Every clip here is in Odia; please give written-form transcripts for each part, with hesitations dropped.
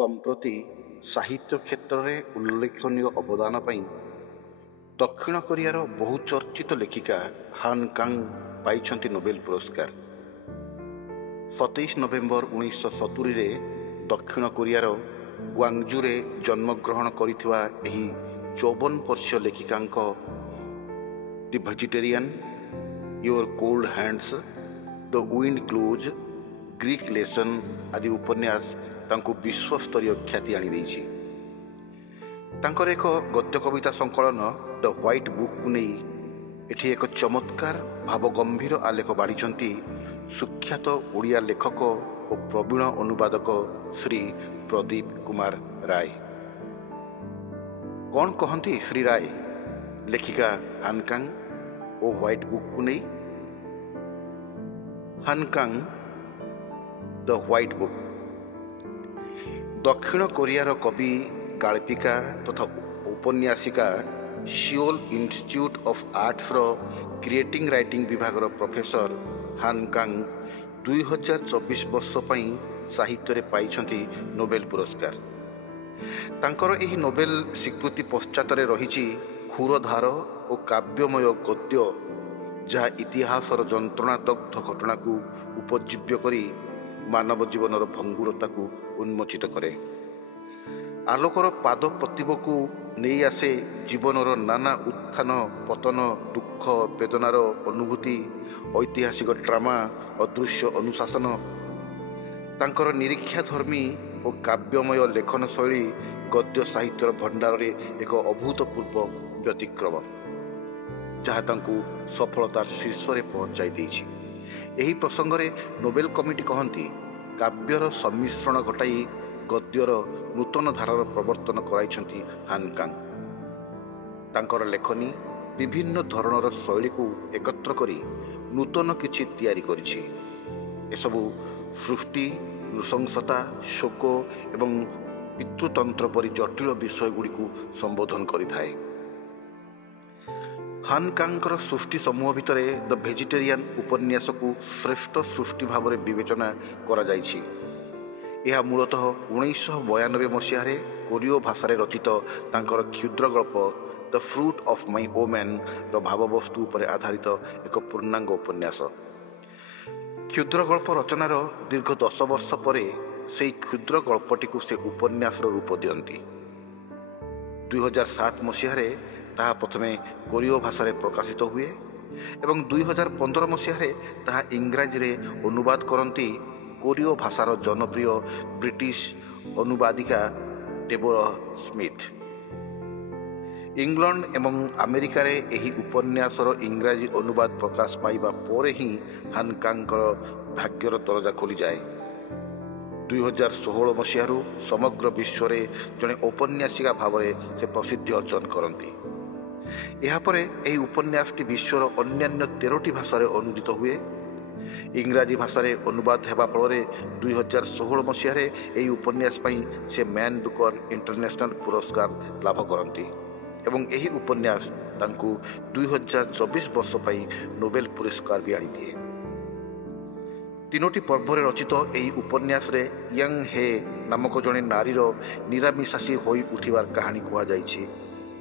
ସମ୍ପ୍ରତି ସାହିତ୍ୟ କ୍ଷେତ୍ରରେ ଉଲ୍ଲେଖନୀୟ ଅବଦାନ ପାଇଁ ଦକ୍ଷିଣ କୋରିଆର ବହୁଚର୍ଚ୍ଚିତ ଲେଖିକା ହାନ୍ କାଙ୍ଗ ପାଇଛନ୍ତି ନୋବେଲ ପୁରସ୍କାର। 27 ନଭେମ୍ବର 1970ରେ ଦକ୍ଷିଣ କୋରିଆର ଗ୍ୱାଙ୍ଗଜୁରେ ଜନ୍ମଗ୍ରହଣ କରିଥିବା ଏହି 54 ବର୍ଷୀୟ ଲେଖିକାଙ୍କ the vegetarian, your cold hands, the wind close, Greek lesson ଆଦି ଉପନ୍ୟାସ ତାଙ୍କୁ ବିଶ୍ୱସ୍ତରୀୟ ଖ୍ୟାତି ଆଣିଦେଇଛି। ତାଙ୍କର ଏକ ଗଦ୍ୟ କବିତା ସଂକଳନ ଦ ହ୍ୱାଇଟ୍ ବୁକ୍କୁ ନେଇ ଏଠି ଏକ ଚମତ୍କାର ଭାବଗମ୍ଭୀର ଆଲେଖ ବାଢ଼ିଛନ୍ତି ସୁଖ୍ୟାତ ଓଡ଼ିଆ ଲେଖକ ଓ ପ୍ରବୀଣ ଅନୁବାଦକ ଶ୍ରୀ ପ୍ରଦୀପ କୁମାର ରାୟ। କ'ଣ କହନ୍ତି ଶ୍ରୀ ରାୟ ଲେଖିକା ହାନ୍ କାଙ୍ଗ ଓ ହ୍ୱାଇଟ୍ ବୁକ୍କୁ ନେଇ? ହାନ୍ କାଙ୍ଗ ଦ ହ୍ୱାଇଟ୍ ବୁକ୍। ଦକ୍ଷିଣ କୋରିଆର କବି, ଗାଳ୍ପିକା ତଥା ଔପନ୍ୟାସିକା, Seoul institute of ଆର୍ଟସର creating writing ବିଭାଗର ପ୍ରଫେସର ହାନ୍ କାଙ୍ଗ 2024 ବର୍ଷ ପାଇଁ ସାହିତ୍ୟରେ ପାଇଛନ୍ତି ନୋବେଲ ପୁରସ୍କାର। ତାଙ୍କର ଏହି ନୋବେଲ ସ୍ୱୀକୃତି ପଶ୍ଚାତରେ ରହିଛି କ୍ଷୁରଧାର ଓ କାବ୍ୟମୟ ଗଦ୍ୟ, ଯାହା ଇତିହାସର ଯନ୍ତ୍ରଣାଦଗ୍ଧ ଘଟଣାକୁ ଉପଜୀବ୍ୟ କରି ମାନବ ଜୀବନର ଭଙ୍ଗୁରତାକୁ ଉନ୍ମୋଚିତ କରେ। ଆଲୋକର ପାଦ ପ୍ରତିବକୁ ନେଇ ଆସେ ଜୀବନର ନାନା ଉତ୍ଥାନ ପତନ, ଦୁଃଖ ବେଦନାର ଅନୁଭୂତି, ଐତିହାସିକ ଡ୍ରାମା, ଅଦୃଶ୍ୟ ଅନୁଶାସନ। ତାଙ୍କର ନିରୀକ୍ଷାଧର୍ମୀ ଓ କାବ୍ୟମୟ ଲେଖନ ଶୈଳୀ ଗଦ୍ୟ ସାହିତ୍ୟର ଭଣ୍ଡାରରେ ଏକ ଅଭୂତପୂର୍ବ ବ୍ୟତିକ୍ରମ, ଯାହା ତାଙ୍କୁ ସଫଳତାର ଶୀର୍ଷରେ ପହଞ୍ଚାଇ ଦେଇଛି। ଏହି ପ୍ରସଙ୍ଗରେ ନୋବେଲ କମିଟି କହନ୍ତି, କାବ୍ୟର ସମ୍ମିଶ୍ରଣ ଘଟାଇ ଗଦ୍ୟର ନୂତନ ଧାରାର ପ୍ରବର୍ତ୍ତନ କରାଇଛନ୍ତି ହାନ୍ କାଙ୍ଗ। ତାଙ୍କର ଲେଖନୀ ବିଭିନ୍ନ ଧରଣର ଶୈଳୀକୁ એકତ୍ର କରି ନୂତନ କିଛି ତିଆରି କରିଛି। ଏସବୁ ସୃଷ୍ଟି, ନୃଶଂସତା, ଶୋକ ଏବଂ ପିତୃତନ୍ତ୍ର ପରି ଜଟିଳ ବିଷୟଗୁଡ଼ିକୁ ସମ୍ବୋଧନ କରିଥାଏ। ହାନ୍ କାଙ୍ଗଙ୍କର ସୃଷ୍ଟି ସମୂହ ଭିତରେ ଦ ଭେଜିଟେରିଆନ୍ ଉପନ୍ୟାସକୁ ଶ୍ରେଷ୍ଠ ସୃଷ୍ଟି ଭାବରେ ବିବେଚନା କରାଯାଇଛି। ଏହା ମୂଳତଃ 1992 ମସିହାରେ କୋରିଓ ଭାଷାରେ ରଚିତ ତାଙ୍କର କ୍ଷୁଦ୍ର ଗଳ୍ପ ଦ ଫ୍ରୁଟ୍ ଅଫ୍ ମାଇ ଓମେନ୍ର ଭାବବସ୍ତୁ ଉପରେ ଆଧାରିତ ଏକ ପୂର୍ଣ୍ଣାଙ୍ଗ ଉପନ୍ୟାସ। କ୍ଷୁଦ୍ର ଗଳ୍ପ ରଚନାର ଦୀର୍ଘ 10 ବର୍ଷ ପରେ ସେହି କ୍ଷୁଦ୍ର ଗଳ୍ପଟିକୁ ସେ ଉପନ୍ୟାସର ରୂପ ଦିଅନ୍ତି। 2007 ମସିହାରେ ତାହା ପ୍ରଥମେ କୋରିଓ ଭାଷାରେ ପ୍ରକାଶିତ ହୁଏ ଏବଂ 2015 ମସିହାରେ ତାହା ଇଂରାଜୀରେ ଅନୁବାଦ କରନ୍ତି କୋରିଓ ଭାଷାର ଜନପ୍ରିୟ ବ୍ରିଟିଶ ଅନୁବାଦିକା ଡେବୋରା ସ୍ମିଥ୍। ଇଂଲଣ୍ଡ ଏବଂ ଆମେରିକାରେ ଏହି ଉପନ୍ୟାସର ଇଂରାଜୀ ଅନୁବାଦ ପ୍ରକାଶ ପାଇବା ପରେ ହିଁ ହାନ୍ କାଙ୍ଗଙ୍କର ଭାଗ୍ୟର ଦରଜା ଖୋଲିଯାଏ। 2016 ମସିହାରୁ ସମଗ୍ର ବିଶ୍ୱରେ ଜଣେ ଔପନ୍ୟାସିକା ଭାବରେ ସେ ପ୍ରସିଦ୍ଧି ଅର୍ଜନ କରନ୍ତି। ଏହାପରେ ଏହି ଉପନ୍ୟାସଟି ବିଶ୍ୱର ଅନ୍ୟାନ୍ୟ 13ଟି ଭାଷାରେ ଅନୁଦିତ ହୁଏ। ଇଂରାଜୀ ଭାଷାରେ ଅନୁବାଦ ହେବା ଫଳରେ 2016 ମସିହାରେ ଏହି ଉପନ୍ୟାସ ପାଇଁ ସେ ମ୍ୟାନ୍ ବୁକର ଇଣ୍ଟରନ୍ୟାସନାଲ ପୁରସ୍କାର ଲାଭ କରନ୍ତି ଏବଂ ଏହି ଉପନ୍ୟାସ ତାଙ୍କୁ 2024 ବର୍ଷ ପାଇଁ ନୋବେଲ ପୁରସ୍କାର ବି ଆଣିଦିଏ। 3ଟି ପର୍ବରେ ରଚିତ ଏହି ଉପନ୍ୟାସରେ ୟଙ୍ଗ ହେ ନାମକ ଜଣେ ନାରୀର ନିରାମିଷାଶୀ ହୋଇ ଉଠିବାର କାହାଣୀ କୁହାଯାଇଛି,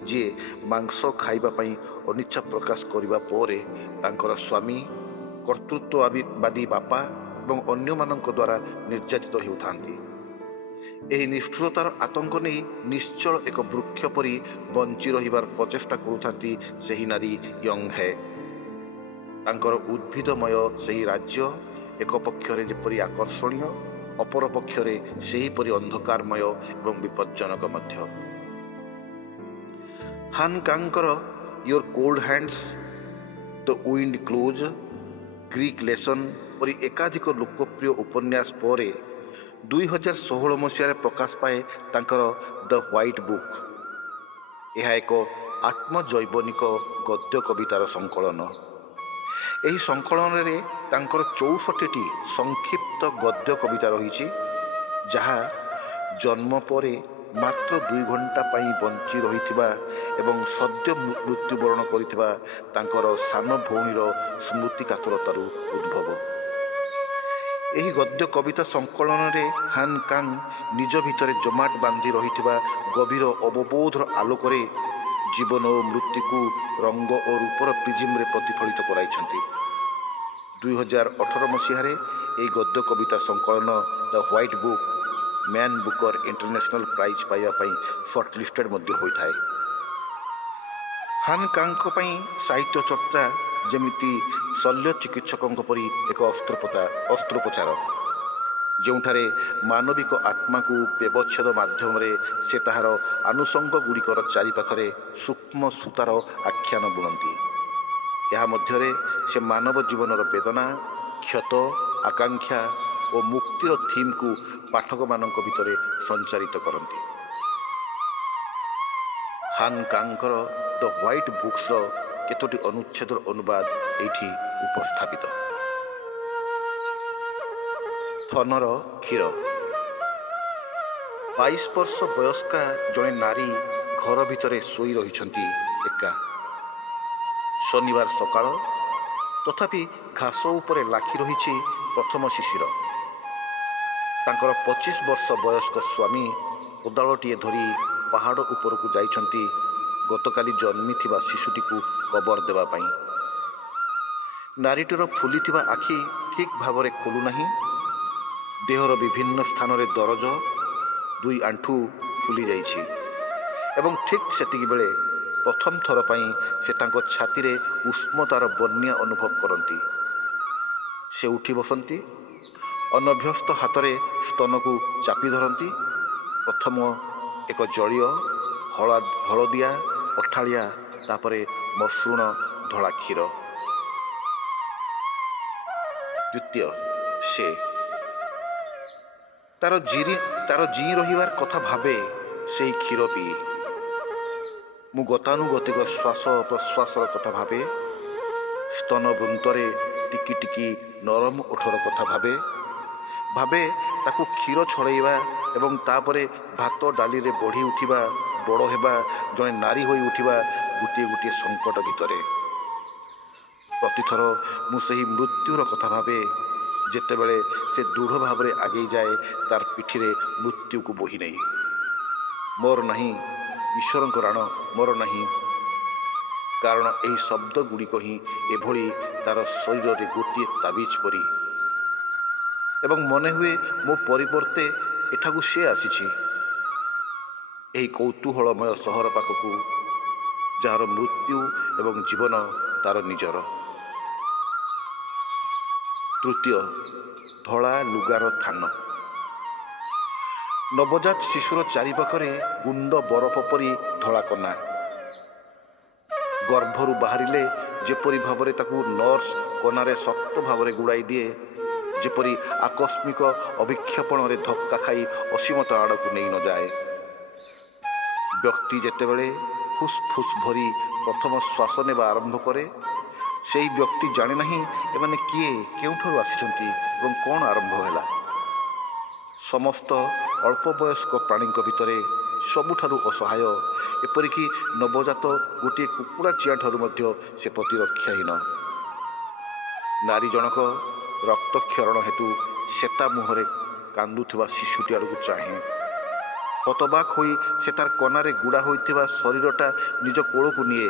ଯିଏ ମାଂସ ଖାଇବା ପାଇଁ ଅନିଚ୍ଛା ପ୍ରକାଶ କରିବା ପରେ ତାଙ୍କର ସ୍ୱାମୀ, କର୍ତ୍ତୃତ୍ୱବାଦୀ ବାପା ଏବଂ ଅନ୍ୟମାନଙ୍କ ଦ୍ୱାରା ନିର୍ଯାତିତ ହେଉଥାନ୍ତି। ଏହି ନିଷ୍ଠୁରତାର ଆତଙ୍କ ନେଇ ନିଶ୍ଚଳ ଏକ ବୃକ୍ଷ ପରି ବଞ୍ଚି ରହିବାର ପ୍ରଚେଷ୍ଟା କରୁଥାନ୍ତି ସେହି ନାରୀ ୟଙ୍ଗ ହେ। ତାଙ୍କର ଉଦ୍ଭିଦମୟ ସେହି ରାଜ୍ୟ ଏକ ପକ୍ଷରେ ଯେପରି ଆକର୍ଷଣୀୟ, ଅପର ପକ୍ଷରେ ସେହିପରି ଅନ୍ଧକାରମୟ ଏବଂ ବିପଜ୍ଜନକ ମଧ୍ୟ। ହାନ୍ କାଙ୍ଗଙ୍କର your cold hands, the wind close, Greek lesson ପରି ଏକାଧିକ ଲୋକପ୍ରିୟ ଉପନ୍ୟାସ ପରେ 2016 ମସିହାରେ ପ୍ରକାଶ ପାଏ ତାଙ୍କର ଦ ହ୍ୱାଇଟ୍ ବୁକ୍। ଏହା ଏକ ଆତ୍ମଜୈବନିକ ଗଦ୍ୟ କବିତାର ସଂକଳନ। ଏହି ସଂକଳନରେ ତାଙ୍କର 64ଟି ସଂକ୍ଷିପ୍ତ ଗଦ୍ୟ କବିତା ରହିଛି, ଯାହା ଜନ୍ମ ପରେ ମାତ୍ର 2 ଘଣ୍ଟା ପାଇଁ ବଞ୍ଚି ରହିଥିବା ଏବଂ ସଦ୍ୟ ମୃତ୍ୟୁବରଣ କରିଥିବା ତାଙ୍କର ସାନ ଭଉଣୀର ସ୍ମୃତିକାତରତାରୁ ଉଦ୍ଭବ। ଏହି ଗଦ୍ୟ କବିତା ସଂକଳନରେ ହାନ୍ କାଙ୍ଗ ନିଜ ଭିତରେ ଜମାଟ ବାନ୍ଧି ରହିଥିବା ଗଭୀର ଅବବୋଧର ଆଲୋକରେ ଜୀବନ ଓ ମୃତ୍ୟୁକୁ ରଙ୍ଗ ଓ ରୂପର ପ୍ରିଜିମ୍ରେ ପ୍ରତିଫଳିତ କରାଇଛନ୍ତି। 2018 ମସିହାରେ ଏହି ଗଦ୍ୟ କବିତା ସଂକଳନ the white book Man Booker international prize ପାଇବା ପାଇଁ ସର୍ଟଲିଷ୍ଟେଡ୍ ମଧ୍ୟ ହୋଇଥାଏ। ହାନ୍ କାଙ୍ଗଙ୍କ ପାଇଁ ସାହିତ୍ୟ ଚର୍ଚ୍ଚା ଯେମିତି ଶଲ୍ୟ ଚିକିତ୍ସକଙ୍କ ପରି ଏକ ଅସ୍ତ୍ରୋପଚାର, ଯେଉଁଠାରେ ମାନବିକ ଆତ୍ମାକୁ ବ୍ୟବଚ୍ଛେଦ ମାଧ୍ୟମରେ ସେ ତାହାର ଆନୁଷଙ୍ଗଗୁଡ଼ିକର ଚାରିପାଖରେ ସୂକ୍ଷ୍ମ ସୂତାର ଆଖ୍ୟାନ ବୁଣନ୍ତି। ଏହା ମଧ୍ୟରେ ସେ ମାନବ ଜୀବନର ବେଦନା, କ୍ଷତ, ଆକାଂକ୍ଷା ଓ ମୁକ୍ତିର ଥିମ୍କୁ ପାଠକମାନଙ୍କ ଭିତରେ ସଞ୍ଚାରିତ କରନ୍ତି। ହାନ୍ କାଙ୍ଗଙ୍କର ଦ ହ୍ୱାଇଟ୍ ବୁକ୍ସର କେତୋଟି ଅନୁଚ୍ଛେଦର ଅନୁବାଦ ଏଇଠି ଉପସ୍ଥାପିତ। ଥନର କ୍ଷୀର। 22 ବର୍ଷ ବୟସ୍କା ଜଣେ ନାରୀ ଘର ଭିତରେ ଶୋଇ ରହିଛନ୍ତି ଏକା। ଶନିବାର ସକାଳ, ତଥାପି ଘାସ ଉପରେ ଲାଖି ରହିଛି ପ୍ରଥମ ଶିଶିର। ତାଙ୍କର 25 ବର୍ଷ ବୟସ୍କ ସ୍ୱାମୀ କୋଦାଳଟିଏ ଧରି ପାହାଡ଼ ଉପରକୁ ଯାଇଛନ୍ତି ଗତକାଲି ଜନ୍ମିଥିବା ଶିଶୁଟିକୁ କବର ଦେବା ପାଇଁ। ନାରୀଟିର ଫୁଲିଥିବା ଆଖି ଠିକ୍ ଭାବରେ ଖୋଲୁନାହିଁ। ଦେହର ବିଭିନ୍ନ ସ୍ଥାନରେ ଦରଜ, 2 ଆଣ୍ଠୁ ଫୁଲି ଯାଇଛି ଏବଂ ଠିକ୍ ସେତିକିବେଳେ ପ୍ରଥମ ଥର ପାଇଁ ସେ ତାଙ୍କ ଛାତିରେ ଉଷ୍ମତାର ବନ୍ୟା ଅନୁଭବ କରନ୍ତି। ସେ ଉଠି ବସନ୍ତି, ଅନଭ୍ୟସ୍ତ ହାତରେ ସ୍ତନକୁ ଚାପି ଧରନ୍ତି। ପ୍ରଥମ ଏକ ଜଳୀୟ ହଳଦିଆ ଅଠାଳିଆ, ତାପରେ ମସୃଣ ଧଳା କ୍ଷୀର। ଦ୍ୱିତୀୟ, ସେ ତାର ଜୀଇ ରହିବାର କଥା ଭାବେ ସେଇ କ୍ଷୀର ପିଇ। ମୁଁ ଗତାନୁଗତିକ ଶ୍ୱାସ ପ୍ରଶ୍ୱାସର କଥା ଭାବେ, ସ୍ତନ ବୃନ୍ତରେ ଟିକି ଟିକି ନରମ ଓଠର କଥା ଭାବେ ତାକୁ କ୍ଷୀର ଛଡ଼େଇବା ଏବଂ ତାପରେ ଭାତ ଡାଲିରେ ବଢ଼ି ଉଠିବା, ବଡ଼ ହେବା, ଜଣେ ନାରୀ ହୋଇ ଉଠିବା ଗୋଟିଏ ଗୋଟିଏ ସଙ୍କଟ ଭିତରେ। ପ୍ରତିଥର ମୁଁ ସେହି ମୃତ୍ୟୁର କଥା ଭାବେ, ଯେତେବେଳେ ସେ ଦୃଢ଼ ଭାବରେ ଆଗେଇ ଯାଏ ତାର ପିଠିରେ ମୃତ୍ୟୁକୁ ବୋହି ନେଇ। ମୋର ନାହିଁ, ଈଶ୍ୱରଙ୍କ ରାଣ ମୋର ନାହିଁ, କାରଣ ଏହି ଶବ୍ଦ ଗୁଡ଼ିକ ହିଁ ଏଭଳି ତାର ଶରୀରରେ ଗୋଟିଏ ତାବିଜ ପରି। ଏବଂ ମନେ ହୁଏ ମୋ ପରିବର୍ତ୍ତେ ଏଠାକୁ ସେ ଆସିଛି, ଏହି କୌତୂହଳମୟ ସହର ପାଖକୁ, ଯାହାର ମୃତ୍ୟୁ ଏବଂ ଜୀବନ ତାର ନିଜର। ତୃତୀୟ, ଧଳା ଲୁଗାର ଥାନ। ନବଜାତ ଶିଶୁର ଚାରିପାଖରେ ଗୁଣ୍ଡ ବରଫ ପରି ଧଳା କନା। ଗର୍ଭରୁ ବାହାରିଲେ ଯେପରି ଭାବରେ ତାକୁ ନର୍ସ କନାରେ ଶକ୍ତ ଭାବରେ ଗୁଡ଼ାଇ ଦିଏ, ଯେପରି ଆକସ୍ମିକ ଅଭିକ୍ଷେପଣରେ ଧକ୍କା ଖାଇ ଅସୀମତା ଆଡ଼କୁ ନେଇ ନଯାଏ। ବ୍ୟକ୍ତି ଯେତେବେଳେ ଫୁସ୍ ଫୁସ୍ ଭରି ପ୍ରଥମ ଶ୍ୱାସ ନେବା ଆରମ୍ଭ କରେ, ସେହି ବ୍ୟକ୍ତି ଜାଣେ ନାହିଁ ଏମାନେ କିଏ, କେଉଁଠାରୁ ଆସିଛନ୍ତି ଏବଂ କ'ଣ ଆରମ୍ଭ ହେଲା। ସମସ୍ତ ଅଳ୍ପ ବୟସ୍କ ପ୍ରାଣୀଙ୍କ ଭିତରେ ସବୁଠାରୁ ଅସହାୟ, ଏପରିକି ନବଜାତ ଗୋଟିଏ କୁକୁଡ଼ା ଚିଆଁଠାରୁ ମଧ୍ୟ ସେ ପ୍ରତିରକ୍ଷାହୀନ। ନାରୀ ଜଣକ ରକ୍ତକ୍ଷରଣ ହେତୁ ଶେତା ମୁହଁରେ କାନ୍ଦୁଥିବା ଶିଶୁଟି ଆଡ଼କୁ ଚାହେଁ। ହତବାକ୍ ହୋଇ ସେ ତାର କନାରେ ଗୁଡ଼ା ହୋଇଥିବା ଶରୀରଟା ନିଜ କୋଳକୁ ନିଏ।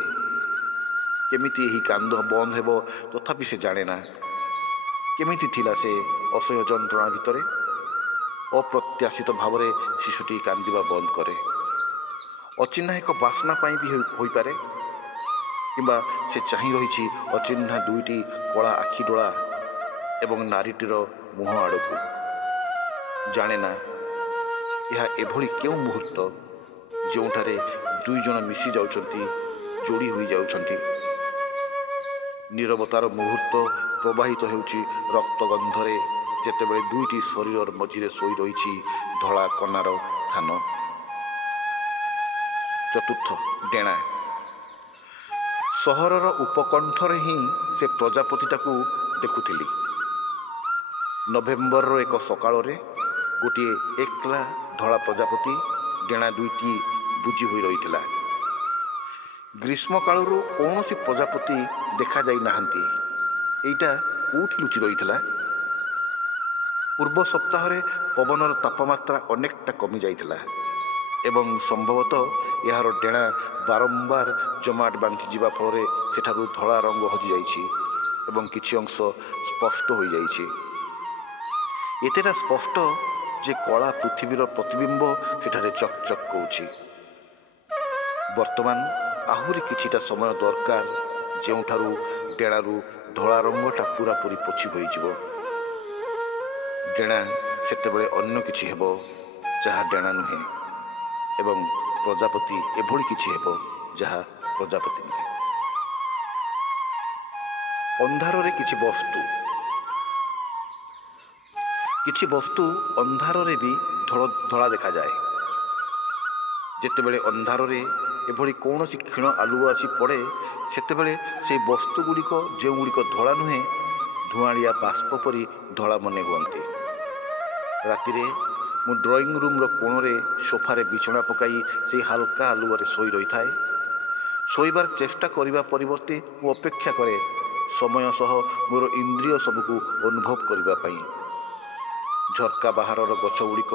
କେମିତି ଏହି କାନ୍ଦ ବନ୍ଦ ହେବ ତଥାପି ସେ ଜାଣେ ନା। କେମିତି ଥିଲା ସେ ଅସହ୍ୟ ଯନ୍ତ୍ରଣା ଭିତରେ। ଅପ୍ରତ୍ୟାଶିତ ଭାବରେ ଶିଶୁଟି କାନ୍ଦିବା ବନ୍ଦ କରେ। ଅଚିହ୍ନା ଏକ ବାସ୍ନା ପାଇଁ ବି ହୋଇପାରେ, କିମ୍ବା ସେ ଚାହିଁ ରହିଛି ଅଚିହ୍ନା 2ଟି କଳା ଆଖିଡୋଳା ଏବଂ ନାରୀଟିର ମୁହଁ ଆଡ଼କୁ। ଜାଣେ ନା ଏହା ଏଭଳି କେଉଁ ମୁହୂର୍ତ୍ତ ଯେଉଁଠାରେ 2 ଜଣ ମିଶି ଯାଉଛନ୍ତି, ଯୋଡ଼ି ହୋଇଯାଉଛନ୍ତି। ନୀରବତାର ମୁହୂର୍ତ୍ତ ପ୍ରବାହିତ ହେଉଛି ରକ୍ତଗନ୍ଧରେ, ଯେତେବେଳେ 2ଟି ଶରୀରର ମଝିରେ ଶୋଇ ରହିଛି ଧଳା କନାର ଥାନ। ଚତୁର୍ଥ, ଡେଣା। ସହରର ଉପକଣ୍ଠରେ ହିଁ ସେ ପ୍ରଜାପତିଟାକୁ ଦେଖୁଥିଲି। ନଭେମ୍ବରର ଏକ ସକାଳରେ ଗୋଟିଏ ଏକଲା ଧଳା ପ୍ରଜାପତି, ଡେଣା 2ଟି ବୁଜି ହୋଇ ରହିଥିଲା। ଗ୍ରୀଷ୍ମକାଳରୁ କୌଣସି ପ୍ରଜାପତି ଦେଖାଯାଇ ନାହାନ୍ତି। ଏଇଟା କେଉଁଠି ଲୁଚି ରହିଥିଲା? ପୂର୍ବ ସପ୍ତାହରେ ପବନର ତାପମାତ୍ରା ଅନେକଟା କମିଯାଇଥିଲା ଏବଂ ସମ୍ଭବତଃ ଏହାର ଡେଣା ବାରମ୍ବାର ଜମାଟ ବାନ୍ଧିଯିବା ଫଳରେ ସେଠାରୁ ଧଳା ରଙ୍ଗ ହଜିଯାଇଛି ଏବଂ କିଛି ଅଂଶ ସ୍ପଷ୍ଟ ହୋଇଯାଇଛି। ଏତେଟା ସ୍ପଷ୍ଟ ଯେ କଳା ପୃଥିବୀର ପ୍ରତିବିମ୍ବ ସେଠାରେ ଚକଚକ୍ କରୁଛି। ବର୍ତ୍ତମାନ ଆହୁରି କିଛିଟା ସମୟ ଦରକାର ଯେଉଁଠାରୁ ଡେଣାରୁ ଧଳା ରଙ୍ଗଟା ପୂରାପୂରି ପୋଛି ହୋଇଯିବ। ଡେଣା ସେତେବେଳେ ଅନ୍ୟ କିଛି ହେବ ଯାହା ଡେଣା ନୁହେଁ ଏବଂ ପ୍ରଜାପତି ଏଭଳି କିଛି ହେବ ଯାହା ପ୍ରଜାପତି ନୁହେଁ। ଅନ୍ଧାରରେ କିଛି ବସ୍ତୁ ଅନ୍ଧାରରେ ବି ଧଳା ଦେଖାଯାଏ। ଯେତେବେଳେ ଅନ୍ଧାରରେ ଏଭଳି କୌଣସି କ୍ଷୀଣ ଆଲୁଅ ଆସି ପଡ଼େ ସେତେବେଳେ ସେହି ବସ୍ତୁଗୁଡ଼ିକ ଯେଉଁଗୁଡ଼ିକ ଧଳା ନୁହେଁ ଧୂଆଁଳିଆ ବାଷ୍ପ ପରି ଧଳା ମନେ ହୁଅନ୍ତି। ରାତିରେ ମୁଁ ଡ୍ରଇଂ ରୁମ୍ର କୋଣରେ ସୋଫାରେ ବିଛଣା ପକାଇ ସେହି ହାଲକା ଆଲୁଅରେ ଶୋଇ ରହିଥାଏ। ଶୋଇବାର ଚେଷ୍ଟା କରିବା ପରିବର୍ତ୍ତେ ମୁଁ ଅପେକ୍ଷା କରେ ସମୟ ସହ ମୋର ଇନ୍ଦ୍ରିୟ ସବୁକୁ ଅନୁଭବ କରିବା ପାଇଁ। ଝର୍କା ବାହାରର ଗଛଗୁଡ଼ିକ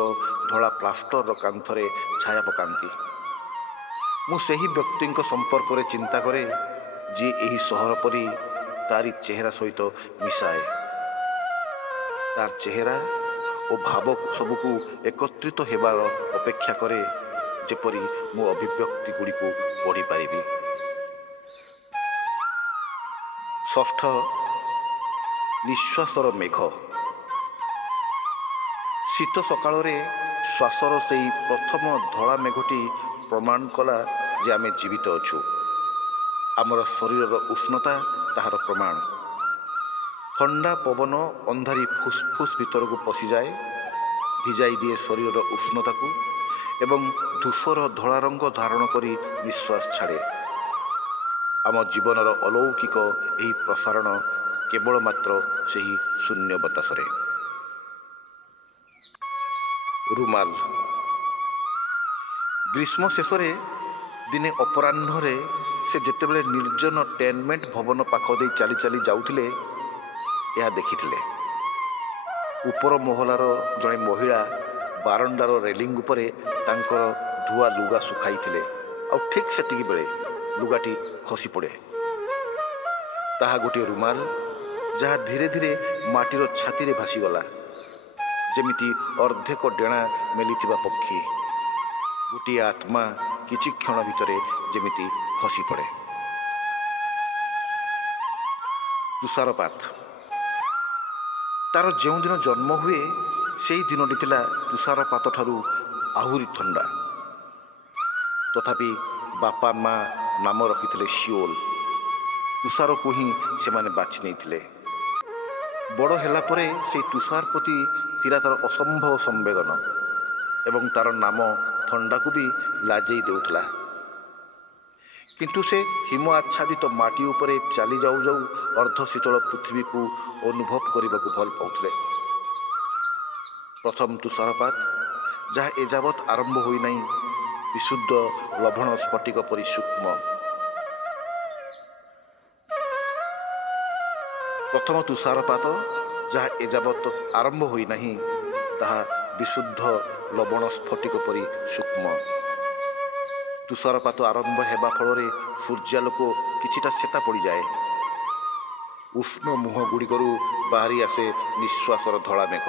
ଧଳା ପ୍ଲାଷ୍ଟରର କାନ୍ଥରେ ଛାୟା ପକାନ୍ତି। ମୁଁ ସେହି ବ୍ୟକ୍ତିଙ୍କ ସମ୍ପର୍କରେ ଚିନ୍ତା କରେ ଯିଏ ଏହି ସହର ପରି ତାରି ଚେହେରା ସହିତ ମିଶାଏ। ତାର ଚେହେରା ଓ ଭାବ ସବୁକୁ ଏକତ୍ରିତ ହେବାର ଅପେକ୍ଷା କରେ ଯେପରି ମୁଁ ଅଭିବ୍ୟକ୍ତିଗୁଡ଼ିକୁ ପଢ଼ିପାରିବି। ଷଷ୍ଠ, ନିଶ୍ୱାସର ମେଘ। ଶୀତ ସକାଳରେ ଶ୍ୱାସର ସେହି ପ୍ରଥମ ଧଳା ମେଘଟି ପ୍ରମାଣ କଲା ଯେ ଆମେ ଜୀବିତ ଅଛୁ। ଆମର ଶରୀରର ଉଷ୍ଣତା ତାହାର ପ୍ରମାଣ। ଥଣ୍ଡା ପବନ ଅନ୍ଧାରି ଫୁସ୍ଫୁସ୍ ଭିତରକୁ ପଶିଯାଏ, ଭିଜାଇ ଦିଏ ଶରୀରର ଉଷ୍ଣତାକୁ ଏବଂ ଧୂସର ଧଳା ରଙ୍ଗ ଧାରଣ କରି ନିଶ୍ୱାସ ଛାଡ଼େ। ଆମ ଜୀବନର ଅଲୌକିକ ଏହି ପ୍ରସାରଣ କେବଳ ମାତ୍ର ସେହି ଶୂନ୍ୟ ବତାସରେ। ରୁମାଲ। ଗ୍ରୀଷ୍ମ ଶେଷରେ ଦିନେ ଅପରାହ୍ନରେ ସେ ଯେତେବେଳେ ନିର୍ଜନ ଟେନମେଣ୍ଟ ଭବନ ପାଖ ଦେଇ ଚାଲି ଚାଲି ଯାଉଥିଲେ ଏହା ଦେଖିଥିଲେ। ଉପର ମହଲାର ଜଣେ ମହିଳା ବାରଣ୍ଡାର ରେଲିଂ ଉପରେ ତାଙ୍କର ଧୁଆ ଲୁଗା ଶୁଖାଇଥିଲେ ଆଉ ଠିକ୍ ସେତିକି ବେଳେ ଲୁଗାଟି ଖସି ପଡ଼େ। ତାହା ଗୋଟିଏ ରୁମାଲ ଯାହା ଧୀରେ ଧୀରେ ମାଟିର ଛାତିରେ ଭାସିଗଲା ଯେମିତି ଅର୍ଦ୍ଧେକ ଡେଣା ମେଲିଥିବା ପକ୍ଷୀ। ଗୋଟିଏ ଆତ୍ମା କିଛି କ୍ଷଣ ଭିତରେ ଯେମିତି ଖସି ପଡ଼େ। ତୁଷାରପାତ। ତାର ଯେଉଁଦିନ ଜନ୍ମ ହୁଏ ସେହି ଦିନଟି ଥିଲା ତୁଷାରପାତ ଠାରୁ ଆହୁରି ଥଣ୍ଡା। ତଥାପି ବାପା ମା ନାମ ରଖିଥିଲେ ଶିଓଲ। ତୁଷାରକୁ ହିଁ ସେମାନେ ବାଛି ନେଇଥିଲେ। ବଡ଼ ହେଲା ପରେ ସେହି ତୁଷାର ପ୍ରତି ଥିଲା ତାର ଅସମ୍ଭବ ସମ୍ବେଦନ ଏବଂ ତାର ନାମ ଥଣ୍ଡାକୁ ବି ଲାଜେଇ ଦେଉଥିଲା। କିନ୍ତୁ ସେ ହିମ ଆଚ୍ଛାଦିତ ମାଟି ଉପରେ ଚାଲି ଯାଉ ଯାଉ ଅର୍ଦ୍ଧଶୀତଳ ପୃଥିବୀକୁ ଅନୁଭବ କରିବାକୁ ଭଲ ପାଉଥିଲେ। ପ୍ରଥମ ତୁଷାରପାତ ଯାହା ଏଯାବତ୍ ଆରମ୍ଭ ହୋଇନାହିଁ ବିଶୁଦ୍ଧ ଲବଣ ସ୍ଫଟିକ ପରି ସୂକ୍ଷ୍ମ। ପ୍ରଥମ ତୁଷାରପାତ ଯାହା ଏଯାବତ୍ ଆରମ୍ଭ ହୋଇନାହିଁ ତାହା ବିଶୁଦ୍ଧ ଲବଣ ସ୍ଫଟିକ ପରି ସୂକ୍ଷ୍ମ। ତୁଷାରପାତ ଆରମ୍ଭ ହେବା ଫଳରେ ସୂର୍ଯ୍ୟାଲୋକ କିଛିଟା ସେତା ପଡ଼ିଯାଏ। ଉଷ୍ଣ ମୁହଁ ଗୁଡ଼ିକରୁ ବାହାରି ଆସେ ନିଶ୍ୱାସର ଧଳା ମେଘ।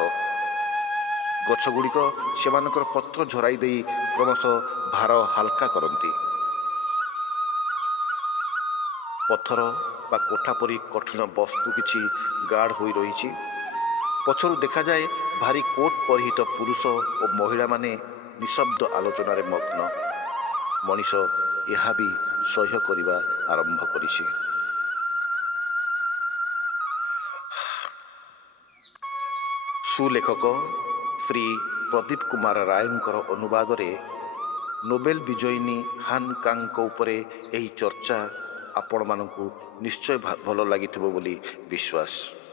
ଗଛଗୁଡ଼ିକ ସେମାନଙ୍କର ପତ୍ର ଝରାଇ ଦେଇ କ୍ରମଶଃ ଭାର ହାଲକା କରନ୍ତି। ପଥର ବା କୋଠା ପରି କଠିନ ବସ୍ତୁ କିଛି ଗାଢ଼ ହୋଇ ରହିଛି। ପଛରୁ ଦେଖାଯାଏ ଭାରି କୋଟ୍ ପରିହିତ ପୁରୁଷ ଓ ମହିଳାମାନେ ନିଶବ୍ଦ ଆଲୋଚନାରେ ମଗ୍ନ। ମଣିଷ ଏହା ବି ସହ୍ୟ କରିବା ଆରମ୍ଭ କରିଛି। ସୁଲେଖକ ଶ୍ରୀ ପ୍ରଦୀପ କୁମାର ରାୟଙ୍କର ଅନୁବାଦରେ ନୋବେଲ ବିଜୟିନୀ ହାନ୍ କାଙ୍ଗଙ୍କ ଉପରେ ଏହି ଚର୍ଚ୍ଚା ଆପଣମାନଙ୍କୁ ନିଶ୍ଚୟ ଭଲ ଲାଗିଥିବ ବୋଲି ବିଶ୍ୱାସ।